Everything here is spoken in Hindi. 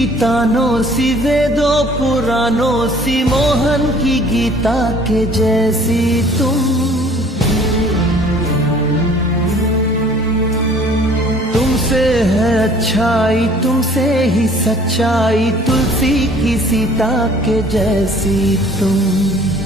गीतानों सी वेदों पुराणों सी मोहन की गीता के जैसी तुमसे है अच्छाई, तुमसे ही सच्चाई, तुलसी की सीता के जैसी तुम।